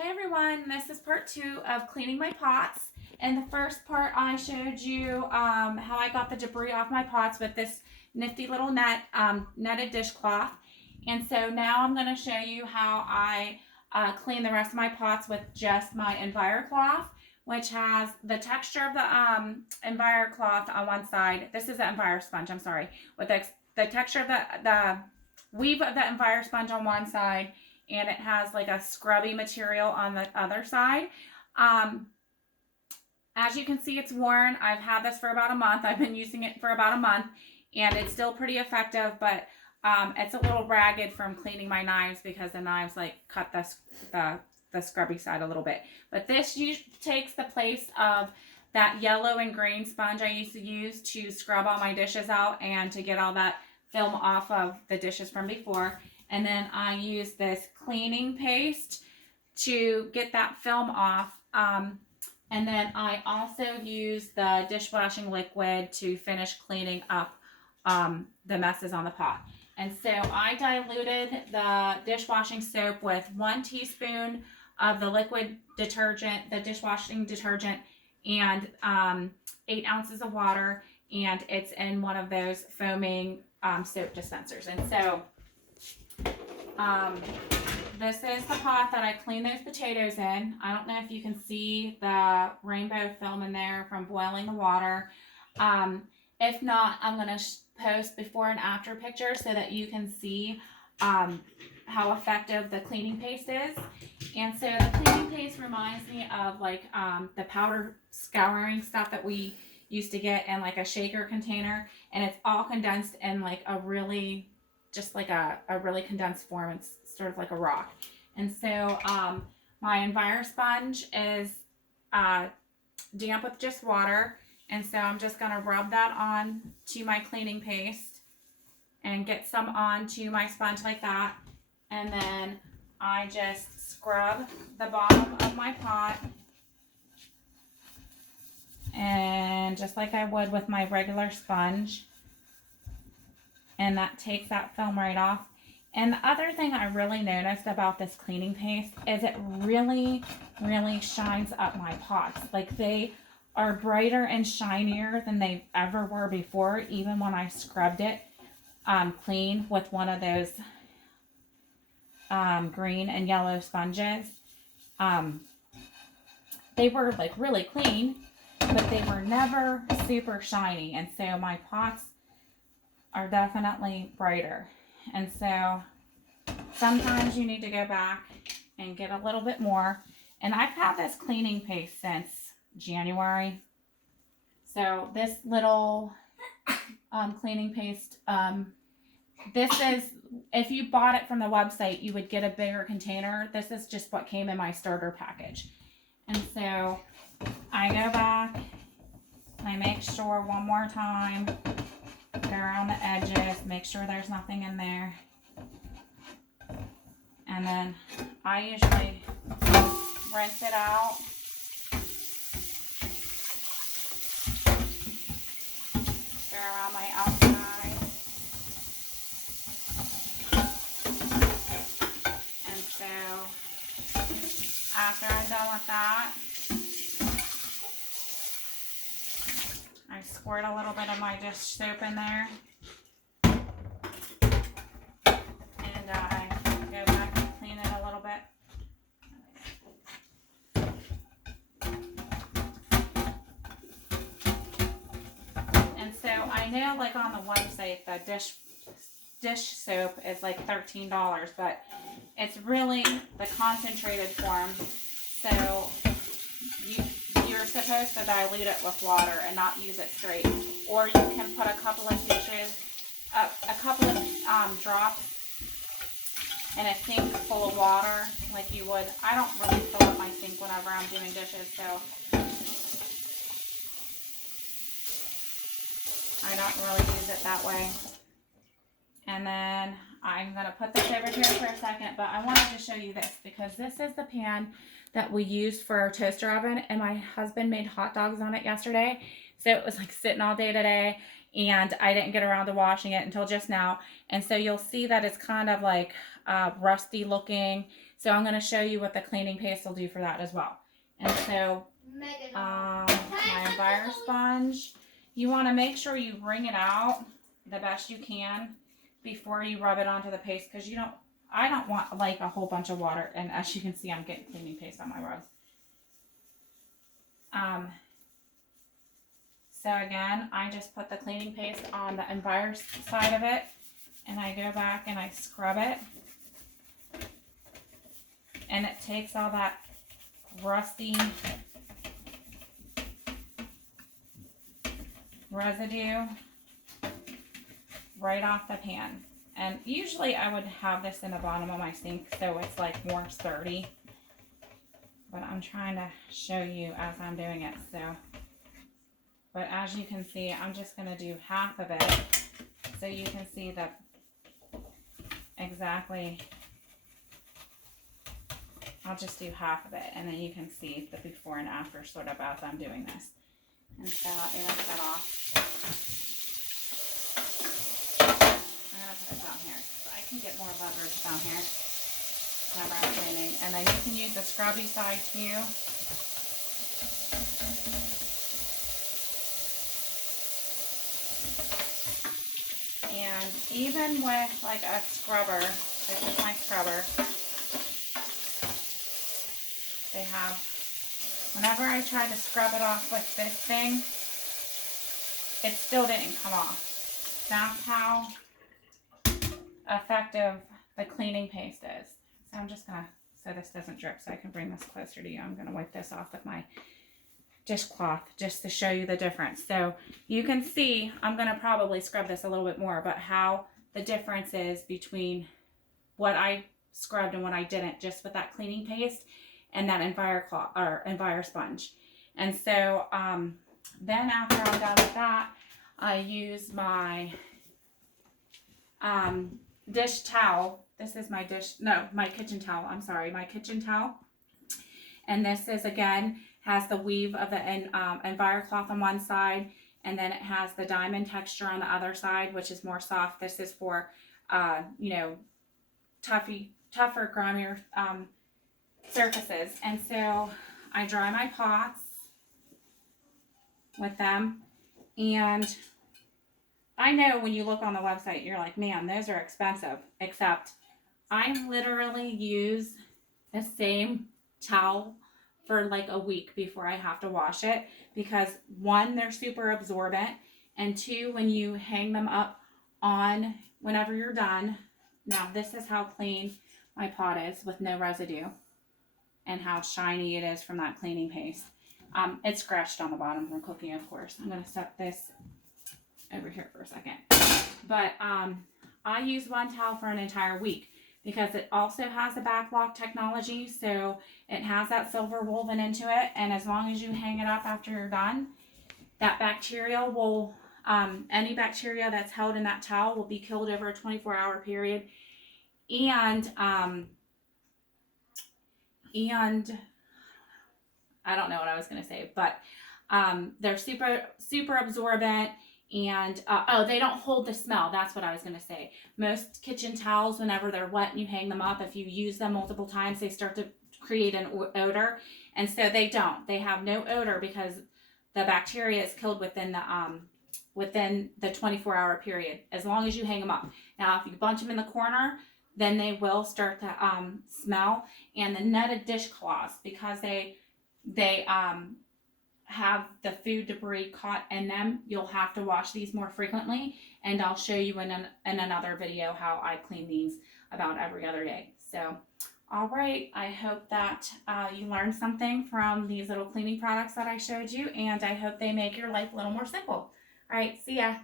Hey everyone, this is part 2 of cleaning my pots. In the first part I showed you how I got the debris off my pots with this nifty little netted dishcloth. And so now I'm going to show you how I clean the rest of my pots with just my EnviroCloth, which has the texture of the EnviroCloth on one side. This is the EnviroSponge, I'm sorry. With the texture of the weave of the EnviroSponge on one side, and it has like a scrubby material on the other side. As you can see, it's worn. I've had this for about a month. I've been using it for about a month, and it's still pretty effective, but it's a little ragged from cleaning my knives because the knives like cut the scrubby side a little bit. But this usually takes the place of that yellow and green sponge I used to use to scrub all my dishes out and to get all that film off of the dishes from before. And then I use this cleaning paste to get that film off. And then I also use the dishwashing liquid to finish cleaning up the messes on the pot. And so I diluted the dishwashing soap with 1 teaspoon of the liquid detergent, the dishwashing detergent, and 8 ounces of water. And it's in one of those foaming soap dispensers. And so this is the pot that I clean those potatoes in. I don't know if you can see the rainbow film in there from boiling the water. If not, I'm going to post before and after pictures so that you can see how effective the cleaning paste is. And so the cleaning paste reminds me of like the powder scouring stuff that we used to get in like a shaker container, and it's all condensed in like a really just like a really condensed form. It's sort of like a rock. And so my EnviroSponge is damp with just water, and so I'm just going to rub that on to my cleaning paste and get some onto my sponge like that. And then I just scrub the bottom of my pot, and just like I would with my regular sponge. And that takes that film right off. And the other thing I really noticed about this cleaning paste is it really, really shines up my pots. Like they are brighter and shinier than they ever were before, even when I scrubbed it clean with one of those green and yellow sponges. They were like really clean, but they were never super shiny. And so my pots are definitely brighter. And so sometimes you need to go back and get a little bit more. And I've had this cleaning paste since January. So this little cleaning paste, this is, if you bought it from the website, you would get a bigger container. This is just what came in my starter package. And so I go back and I make sure one more time, go around the edges, make sure there's nothing in there. And then I usually rinse it out. Go around my outside. And so after I'm done with that, I squirt a little bit of my dish soap in there, and I go back and clean it a little bit. And so I know like on the website the dish soap is like $13, but it's really the concentrated form. So you're supposed to dilute it with water and not use it straight. Or you can put a couple of drops in a sink full of water like you would. I don't really fill up my sink whenever I'm doing dishes, so I don't really use it that way. And then I'm going to put this over here for a second, but I wanted to show you this because this is the pan that we used for our toaster oven, and my husband made hot dogs on it yesterday. So it was like sitting all day today, and I didn't get around to washing it until just now. And so you'll see that it's kind of like rusty looking. So I'm going to show you what the cleaning paste will do for that as well. And so my EnviroSponge, you want to make sure you wring it out the best you can before you rub it onto the paste, because I don't want like a whole bunch of water. And as you can see, I'm getting cleaning paste on my rug. So again, I just put the cleaning paste on the Enviro side of it, and I go back and I scrub it, and it takes all that rusty residue right off the pan. And usually I would have this in the bottom of my sink so it's like more sturdy, but I'm trying to show you as I'm doing it. So, but as you can see, I'm just going to do half of it so you can see that exactly. I'll just do half of it, and then you can see the before and after sort of as I'm doing this. And so let me lift that off. I'm going to put it down here so I can get more leverage down here whenever I'm cleaning. And then you can use the scrubby side too. And even with like a scrubber, this is my scrubber, they have, whenever I tried to scrub it off with this thing, it still didn't come off. That's how effective the cleaning paste is. So I'm just going to, so this doesn't drip, so I can bring this closer to you. I'm going to wipe this off with my dishcloth just to show you the difference. So you can see, I'm going to probably scrub this a little bit more, but how the difference is between what I scrubbed and what I didn't, just with that cleaning paste and that EnviroSponge. And so then after I'm done with that, I use my dish towel. This is my my kitchen towel. I'm sorry, my kitchen towel. And this is, again, has the weave of the EnviroCloth on one side, and then it has the diamond texture on the other side, which is more soft. This is for, you know, tougher, grimier surfaces. And so I dry my pots with them, and I know when you look on the website, you're like, man, those are expensive, except I literally use the same towel for like a week before I have to wash it, because one, they're super absorbent, and two, when you hang them up on whenever you're done. Now this is how clean my pot is with no residue, and how shiny it is from that cleaning paste. It's scratched on the bottom from cooking, of course. I'm going to set this over here for a second. But I use one towel for an entire week, because it also has a backlock technology, so it has that silver woven into it, and as long as you hang it up after you're done, that bacteria will, any bacteria that's held in that towel will be killed over a 24-hour period. And I don't know what I was going to say, but they're super absorbent. And they don't hold the smell. That's what I was going to say. Most kitchen towels, whenever they're wet and you hang them up, if you use them multiple times, they start to create an odor. And so they don't. They have no odor because the bacteria is killed within the 24-hour period, as long as you hang them up. Now, if you bunch them in the corner, then they will start to smell. And the netted dishcloths, because they have the food debris caught in them, you'll have to wash these more frequently, and I'll show you in another video how I clean these about every other day. So all right, I hope that you learned something from these little cleaning products that I showed you, and I hope they make your life a little more simple. All right, see ya.